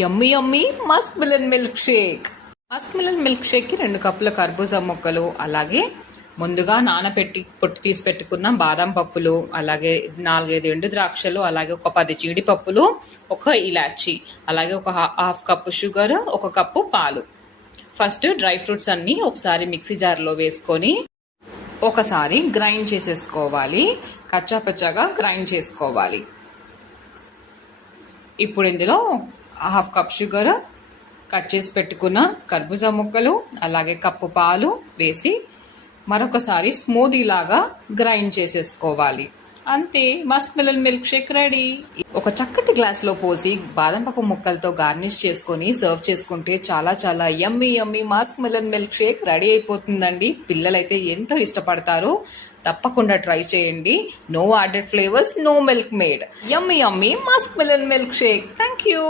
యమ్మీ yummy muskmelon milk shake. Muskmelon milk షేక్కి 2 కప్పుల కర్బూజా ముక్కలు, అలాగే ముందుగా నానబెట్టి పొట్టు తీసి పెట్టుకున్న బాదం పప్పులు, అలాగే 4-5 ఎండు ద్రాక్షలు, అలాగే ఒక 10 జీడిపప్పులు, ఒక ఇలాచి, అలాగే ఒక హాఫ్ కప్పు షుగర్, 1 కప్పు పాలు. ఫస్ట్ డ్రై ఫ్రూట్స్ అన్నీ ఒకసారి మిక్సీ జార్లో వేసుకొని ఒకసారి గ్రైండ్ చేసేసుకోవాలి. కచ్చాపచ్చాగా గ్రైండ్ చేసుకోవాలి. ఇప్పుడు ఇందులో హాఫ్ కప్ షుగర్, కట్ చేసి పెట్టుకున్న కర్బూజా ముక్కలు, అలాగే కప్పు పాలు వేసి మరొకసారి స్మూదీ లాగా గ్రైండ్ చేసేసుకోవాలి. అంతే, Musk melon milk shake ready. ఒక చక్కటి గ్లాస్లో పోసి బాదం పప్పు ముక్కలతో గార్నిష్ చేసుకొని సర్వ్ చేసుకుంటే చాలా చాలా yummy yummy muskmelon milk shake ready అయిపోతుందండి. పిల్లలైతే ఎంతో ఇష్టపడతారు. తప్పకుండా ట్రై చేయండి. No added flavours, no milk made. Yummy yummy muskmelon milk shake. Thank you.